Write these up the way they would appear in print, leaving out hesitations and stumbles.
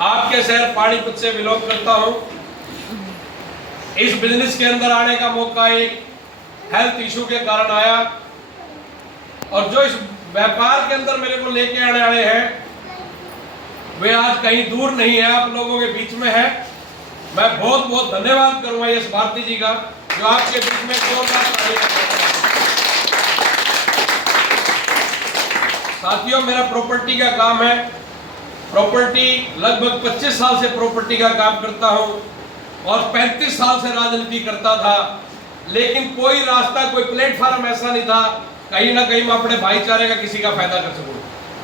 आपके शहर पानीपत से बिलोंग करता हूं। इस बिजनेस के अंदर आने का मौका एक हेल्थ इशू के कारण आया, और जो इस व्यापार के अंदर मेरे को लेके आने वाले हैं वे आज कहीं दूर नहीं है, आप लोगों के बीच में है। मैं बहुत बहुत धन्यवाद करूंगा यश भारती जी का, जो आपके बीच में जोरदार ताली बजाएगा। साथियों, मेरा प्रॉपर्टी का काम है। प्रॉपर्टी लगभग 25 साल से प्रॉपर्टी का काम करता हूं और 35 साल से राजनीति करता था, लेकिन कोई रास्ता, कोई प्लेटफॉर्म ऐसा नहीं था कहीं ना कहीं मैं अपने भाईचारे का किसी का फायदा कर सकूं,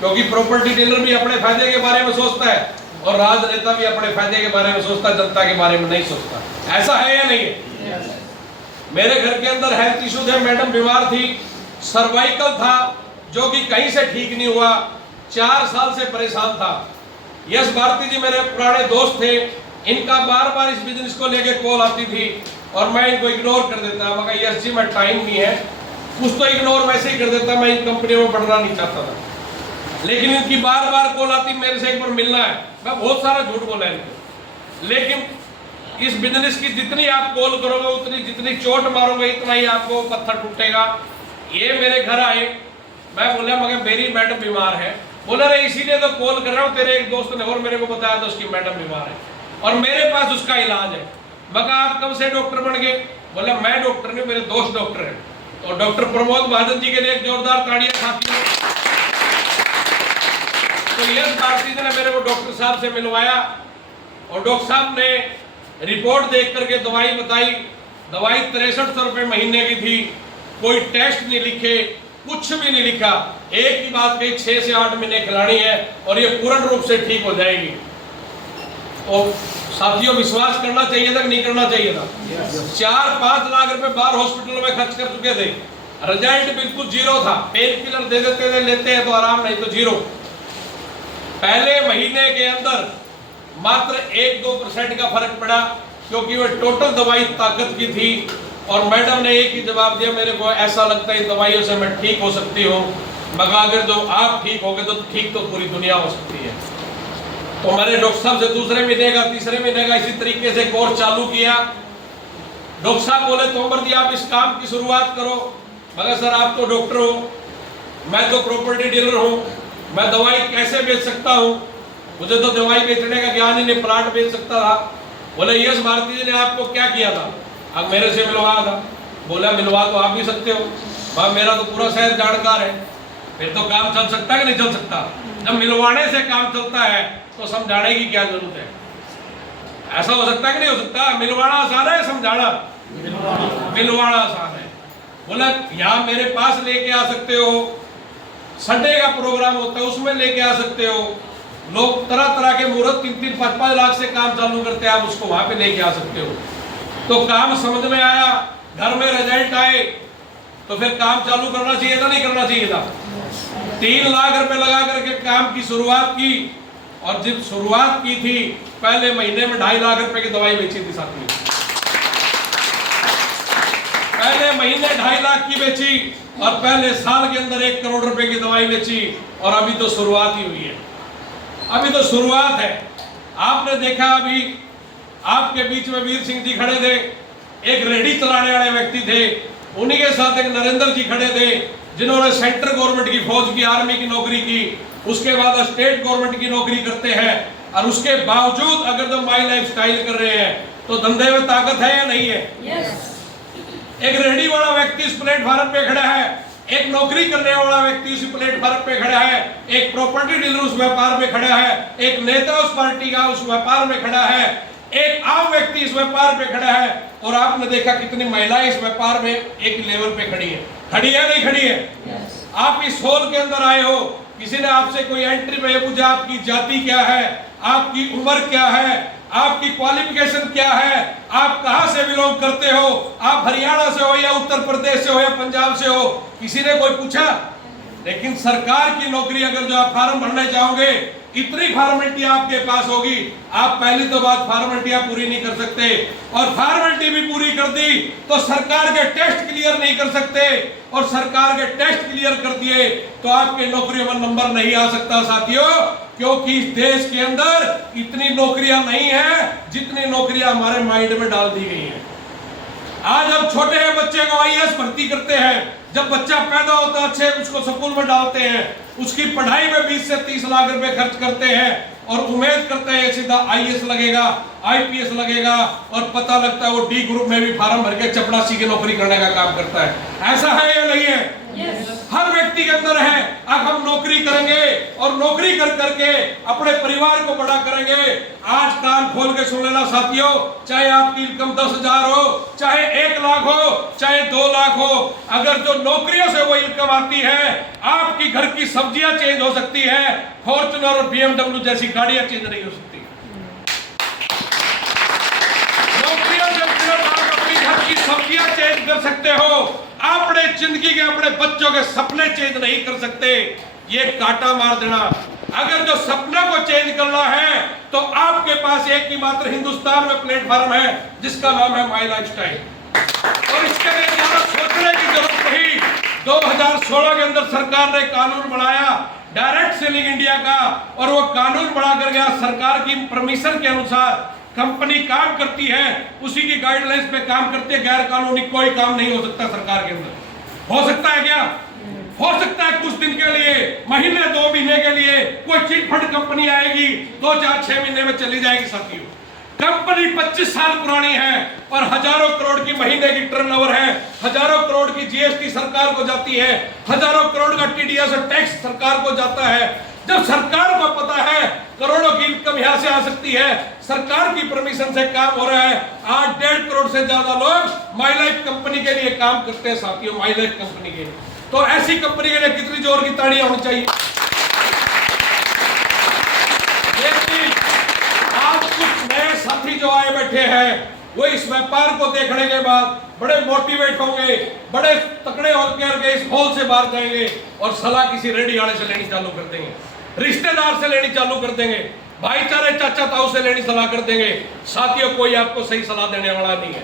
क्योंकि प्रॉपर्टी डीलर भी अपने फायदे के बारे में सोचता है और राजनेता भी अपने फायदे के बारे में सोचता है, जनता के बारे में नहीं सोचता। ऐसा है या नहीं है? मेरे घर के अंदर हेल्थ इशू थे, मैडम बीमार थी, सर्वाइकल था जो कि कहीं से ठीक नहीं हुआ, 4 साल से परेशान था। यश भारती जी मेरे पुराने दोस्त थे, इनका बार बार इस बिजनेस को लेके कॉल आती थी और मैं इनको इग्नोर कर देता। मगर यश जी मैं टाइम नहीं है, कुछ तो इग्नोर वैसे ही कर देता, मैं इन कंपनियों में बढ़ना नहीं चाहता था। लेकिन इनकी बार बार कॉल आती, मेरे से एक बार मिलना है। मैं बहुत सारा झूठ बोला इनको, लेकिन इस बिजनेस की जितनी आप कॉल करोगे, उतनी जितनी चोट मारोगे, इतना ही आपको पत्थर टूटेगा। ये मेरे घर आए, मैं बोला मगर मेरी मैडम बीमार है। बोला रे इसीलिए तो कॉल कर रहा हूँ, तेरे एक दोस्त ने और मेरे को बताया था उसकी मैडम बीमार है और मेरे पास उसका इलाज है। मगर आप कब से डॉक्टर बन गए? बोला मैं डॉक्टर नहीं, मेरे दोस्त डॉक्टर हैं। तो डॉक्टर प्रमोद महाजन जी के लिए एक जोरदार ताड़ियां साथियों। तो यश भारती जी ने मेरे को डॉक्टर साहब से मिलवाया और डॉक्टर साहब ने रिपोर्ट देख करके दवाई बताई। दवाई 6300 रुपये महीने की थी, कोई टेस्ट नहीं लिखे, कुछ भी नहीं लिखा, एक ही बात कही 6 से 8 महीने खिलानी है और ये पूर्ण रूप से ठीक हो जाएगी। तो साथियों, विश्वास करना चाहिए था कि नहीं करना चाहिए था? 4-5 लाख रुपए बाहर हॉस्पिटलों में खर्च कर चुके थे, रिजल्ट बिल्कुल जीरो था। पेन किलर दे देते थे, लेते हैं तो आराम, नहीं तो जीरो। पहले महीने के अंदर मात्र 1-2% का फर्क पड़ा, क्योंकि वो टोटल दवाई ताकत की थी। और मैडम ने एक ही जवाब दिया, मेरे को ऐसा लगता है इन दवाइयों से मैं ठीक हो सकती हूँ, मगर अगर जो आप ठीक हो गए तो ठीक तो पूरी दुनिया हो सकती है। तो मैंने डॉक्टर साहब से दूसरे महीने का, तीसरे महीने का इसी तरीके से कोर्स चालू किया। डॉक्टर साहब बोले तोमर जी आप इस काम की शुरुआत करो। मगर सर आप तो डॉक्टर हो, मैं तो प्रॉपर्टी डीलर हूँ, मैं दवाई कैसे बेच सकता हूँ? मुझे तो दवाई बेचने का ज्ञान ही नहीं, प्लाट बेच सकता था। बोले यश भारती जी ने आपको क्या किया था? अब मेरे से मिलवाया था। बोला मिलवा तो आप भी सकते हो, भाई मेरा तो पूरा शहर जानकार है, फिर तो काम चल सकता है कि नहीं चल सकता? जब मिलवाने से काम चलता है तो समझाने की क्या जरूरत है? ऐसा हो सकता है कि नहीं हो सकता? मिलवाना आसान है, समझाना मिलवाना आसान है। बोला यहाँ मेरे पास लेके आ सकते हो, संडे का प्रोग्राम होता है उसमें लेके आ सकते हो, लोग तरह तरह के मुहूर्त 3-3, 5-5 लाख से काम चालू करते हैं, आप उसको वहां पे लेके आ सकते हो। तो काम समझ में आया, घर में रिजल्ट आए, तो फिर काम चालू करना चाहिए था नहीं करना चाहिए था? 3 लाख रुपए लगा करके काम की शुरुआत की, और जब शुरुआत की थी पहले महीने में 2.5 लाख रुपए की दवाई बेची थी साथियों। पहले महीने 2.5 लाख की बेची और पहले साल के अंदर 1 करोड़ रुपए की दवाई बेची, और अभी तो शुरुआत ही हुई है, अभी तो शुरुआत है। आपने देखा अभी आपके बीच में वीर सिंह जी खड़े थे, एक रेडी चलाने वाले व्यक्ति थे, उन्हीं के साथ एक नरेंद्र जी खड़े थे जिन्होंने सेंट्रल गवर्नमेंट की फौज की, आर्मी की नौकरी की, उसके बाद स्टेट गवर्नमेंट की नौकरी करते हैं, और उसके बावजूद अगर तुम माई लाइफ स्टाइल कर रहे हैं तो धंधे में ताकत है या नहीं है? एक रेडी वाला व्यक्ति इस प्लेटफॉर्म पे खड़ा है, एक नौकरी करने वाला व्यक्ति उस प्लेटफॉर्म पे खड़ा है, एक प्रॉपर्टी डीलर उस व्यापार में खड़ा है, एक नेता उस पार्टी का उस व्यापार में खड़ा है, एक आम व्यक्ति इस व्यापार पे खड़ा है। और आपने देखा कितनी महिलाएं इस व्यापार में एक लेवल पे खड़ी है नहीं खड़ी है? आप इस हॉल के अंदर आए हो, किसी ने आपसे कोई एंट्री में पूछा आपकी जाति क्या है, आपकी उम्र क्या है, आपकी क्वालिफिकेशन क्या है, आप कहां से बिलोंग करते हो, आप हरियाणा से हो या उत्तर प्रदेश से हो या पंजाब से हो, किसी ने कोई पूछा? लेकिन सरकार की नौकरी अगर जो आप फॉर्म भरने जाओगे, इतनी फॉर्मेलिटी आपके पास होगी, आप पहली तो बात फॉर्मेलिटियां पूरी नहीं कर सकते, और फॉर्मेलिटी भी पूरी कर दी तो सरकार के टेस्ट क्लियर नहीं कर सकते, और सरकार के टेस्ट क्लियर कर दिए तो आपके नौकरियों में नंबर नहीं आ सकता। साथियों, क्योंकि इस देश के अंदर इतनी नौकरियां नहीं है जितनी नौकरियां हमारे माइंड में डाल दी गई हैं। आज हम छोटे हैं बच्चे को आईएएस भर्ती करते हैं, जब बच्चा पैदा होता है अच्छे उसको स्कूल में डालते हैं, उसकी पढ़ाई में 20 से 30 लाख रुपए खर्च करते हैं और उम्मीद करते हैं सीधा आईएएस लगेगा, आईपीएस लगेगा, और पता लगता है वो डी ग्रुप में भी फार्म भर के चपरासी की नौकरी करने का काम करता है। ऐसा है या नहीं है? हर व्यक्ति के अंदर है। अब हम नौकरी करेंगे और नौकरी कर करके अपने परिवार को बड़ा करेंगे। आज कान खोल के सुन लेना साथियों, चाहे आपकी इनकम 10,000 हो, चाहे 1 लाख हो, चाहे 2 लाख हो, अगर जो नौकरियों से वो इनकम आती है, आपकी घर की सब्जियां चेंज हो सकती है, फॉर्च्यूनर और बीएमडब्ल्यू जैसी गाड़ियां चेंज नहीं हो सकती। नौकरियों से सिर्फ आप अपनी घर की सब्जियां चेंज कर सकते हो, अपने जिंदगी के अपने बच्चों के सपने चेंज नहीं कर सकते। ये काटा मार देना। अगर जो सपने को चेंज करना है तो आपके पास एक ही मात्र हिंदुस्तान में प्लेटफॉर्म है जिसका नाम है माई लाइफस्टाइल, और इसके लिए ज्यादा सोचने की जरूरत नहीं। 2016 के अंदर सरकार ने कानून बनाया डायरेक्ट सेलिंग इंडिया का, और वो कानून बना कर गया सरकार की परमिशन के अनुसार कंपनी काम करती है, उसी की गाइडलाइंस पे काम करती है। गैर कानूनी कोई काम नहीं हो सकता सरकार के अंदर। हो सकता है क्या? हो सकता है कुछ दिन के लिए, महीने 2 महीने के लिए कोई चिट फंड कंपनी आएगी, 2, 4, 6 महीने में चली जाएगी साथियों। कंपनी 25 साल पुरानी है और हजारों करोड़ की महीने की टर्नओवर है, हजारों करोड़ की जीएसटी सरकार को जाती है, हजारों करोड़ का टीडीएस और टैक्स सरकार को जाता है। जब सरकार को पता है करोड़ों की इनकम यहां से आ सकती है, सरकार की परमिशन से काम हो रहा है, आज 1.5 करोड़ से ज्यादा लोग माई लाइफ कंपनी के लिए काम करते हैं साथियों। माई लाइफ कंपनी के लिए, तो ऐसी कंपनी के लिए कितनी जोर की ताड़ियां होनी चाहिए। आज कुछ नए साथी जो आए बैठे हैं, वो इस व्यापार को देखने के बाद बड़े मोटिवेट होंगे, बड़े तकड़े होकर के इस हॉल से बाहर जाएंगे और सलाह किसी रेडी वाले से लेनी चालू कर देंगे, रिश्तेदार से लेनी चालू कर देंगे, भाईचारे चाचा ताऊ से लेनी सलाह कर देंगे। साथियों, कोई आपको सही सलाह देने वाला नहीं है,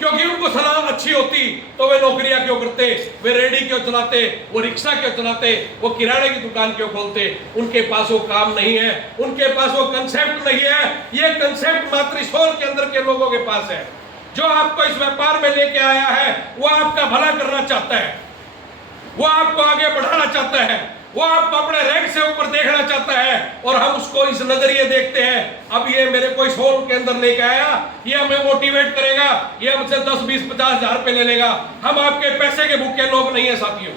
क्योंकि उनको सलाह अच्छी होती तो वे नौकरियां क्यों करते, वे रेडी क्यों चलाते, वो रिक्शा क्यों चलाते, वो किराने की दुकान क्यों खोलते। उनके पास वो काम नहीं है, उनके पास वो कंसेप्ट नहीं है। ये कंसेप्ट मात्र इस हॉल के अंदर के लोगों के पास है। जो आपको इस व्यापार में लेके आया है वो आपका भला करना चाहता है, वो आपको आगे बढ़ाना चाहता है, वो आपको अपने रैंक से ऊपर देखना चाहता है, और हम उसको इस नजरिए देखते हैं। अब ये मेरे को इस हॉल के अंदर लेके आया, ये हमें मोटिवेट करेगा, ये हमसे 10, 20, 50 हजार रुपए ले लेगा। हम आपके पैसे के भूखे लोग नहीं है साथियों।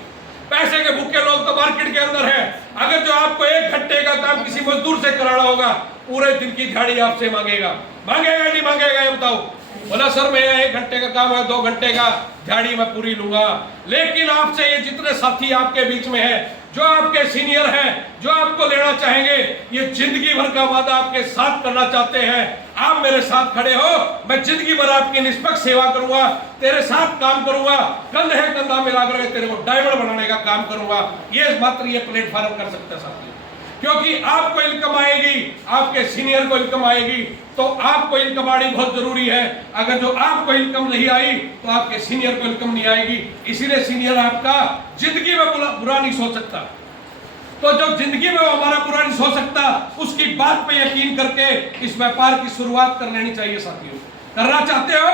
पैसे के भूखे लोग तो मार्केट के अंदर है। अगर जो आपको 1 घंटे का काम किसी मजदूर से कराना होगा, पूरे दिन की दिहाड़ी आपसे मांगेगा, मांगेगा नहीं मांगेगा ये बताओ? बोला सर मैं 1 घंटे का काम है, 2 घंटे का दिहाड़ी मैं पूरी लूंगा। लेकिन आपसे ये जितने साथी आपके बीच में है, जो आपके सीनियर हैं, जो आपको लेना चाहेंगे, ये जिंदगी भर का वादा आपके साथ करना चाहते हैं। आप मेरे साथ खड़े हो, मैं जिंदगी भर आपकी निष्पक्ष सेवा करूंगा, तेरे साथ काम करूंगा, कंधे कंधा मिलाकर के तेरे को डायमंड बनाने का काम करूंगा। ये मात्र ये प्लेटफॉर्म कर सकता है साथियों, क्योंकि आपको इनकम आएगी, आपके सीनियर को इनकम आएगी, तो आपको इनकम आनी बहुत जरूरी है। अगर जो आपको इनकम नहीं आई तो आपके सीनियर को इनकम नहीं आएगी। इसीलिए सीनियर आपका जिंदगी में बुरा नहीं सोच सकता। तो जो जिंदगी में हमारा बुरा नहीं सोच सकता, उसकी बात पे यकीन करके इस व्यापार की शुरुआत कर लेनी चाहिए साथियों। करना चाहते हो?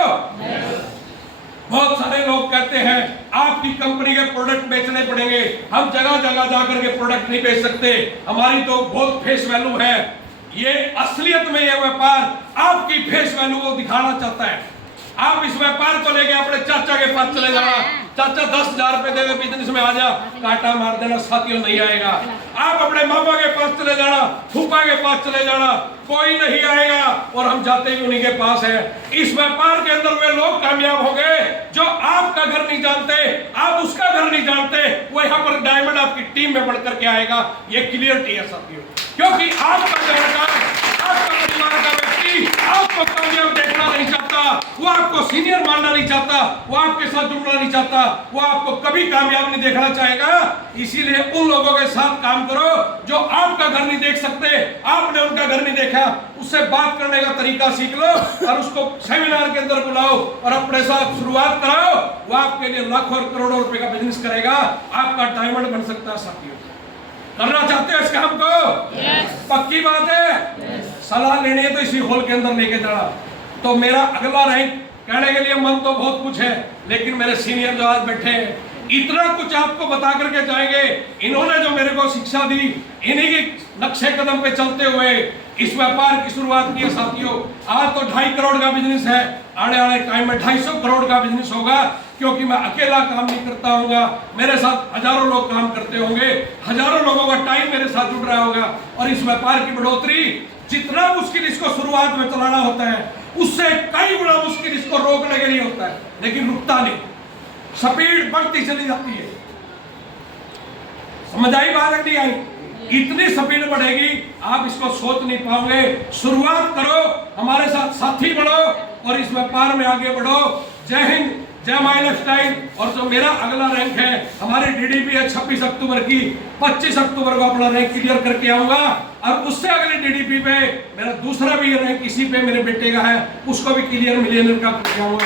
बहुत सारे लोग कहते हैं आपकी कंपनी के प्रोडक्ट बेचने पड़ेंगे, हम जगह जगह जाकर के प्रोडक्ट नहीं बेच सकते, हमारी तो बहुत फेस वैल्यू है। ये असलियत में यह व्यापार आपकी फेस वैल्यू को दिखाना चाहता है। आप इस व्यापार को लेके अपने चाचा के पास चले जाना, चाचा 10,000 रुपए दे दे बिजनेस में आ जा, काटा मार देना साथियों, नहीं आएगा। आप अपने मामा के पास चले जाना, फूफा के पास चले जाना, कोई नहीं आएगा, और हम जाते भी उन्हीं के पास है। इस व्यापार के अंदर वे लोग कामयाब होंगे जो आपका घर नहीं जानते, आप उसका घर नहीं जानते, वो यहाँ पर डायमंड आपकी टीम में बढ़ करके आएगा। ये क्लियरिटी है साथियों, क्योंकि आपका जानकार, आपका परिवार का व्यक्ति आपको कामयाब देखना नहीं चाहता, वो आपको सीनियर मानना नहीं चाहता, वो आपके साथ जुड़ना नहीं चाहता, वो आपको कभी कामयाब नहीं देखना चाहेगा। इसीलिए उन लोगों के साथ काम करो जो आपका घर नहीं देख सकते, आपने उनका घर नहीं देखा, उससे बात करने का तरीका सीख लो और उसको सेमिनार के अंदर बुलाओ और अपने साथ शुरुआत कराओ। वो आपके लिए लाखों और करोड़ों रुपए का बिजनेस करेगा, आपका डायमंड बन सकता है साथियों। करना चाहते हो इस काम को? पक्की बात है? सलाह लेनी है तो इसी हॉल के अंदर लेके जाना। तो मेरा अगला रैंक कहने के लिए मन तो बहुत कुछ है, लेकिन मेरे सीनियर जो आज बैठे हैं इतना कुछ आपको बता करके जाएंगे। इन्होंने जो मेरे को शिक्षा दी, इन्हीं के नक्शे कदम पे चलते हुए इस व्यापार की शुरुआत की है साथियों। आज तो 2.5 करोड़ का बिजनेस है, आने वाले टाइम में 250 करोड़ का बिजनेस होगा, क्योंकि मैं अकेला काम नहीं करता हूँगा, मेरे साथ हजारों लोग काम करते होंगे, हजारों लोगों का टाइम मेरे साथ जुड़ रहा होगा। और इस व्यापार की बढ़ोतरी जितना मुश्किल इसको शुरुआत में चलाना होता है, उससे कई गुना मुश्किल इसको रोकने के लिए होता है, लेकिन रुकता नहीं, स्पीड बढ़ती चली जाती है। समझ आई बात? नहीं आई? इतनी स्पीड बढ़ेगी आप इसको सोच नहीं पाओगे। शुरुआत करो, हमारे साथ साथी बनो और इस व्यापार में आगे बढ़ो। जय हिंद, जय माय लाइफस्टाइल। और जो मेरा अगला रैंक है, हमारी डीडीपी है 26 अक्टूबर की, 25 अक्टूबर को अपना रैंक क्लियर करके आऊंगा। और उससे अगले डीडीपी पे मेरा दूसरा भी रैंक इसी पे मेरे बेटे का है, उसको भी क्लियर मिलियनर का करके आऊंगा।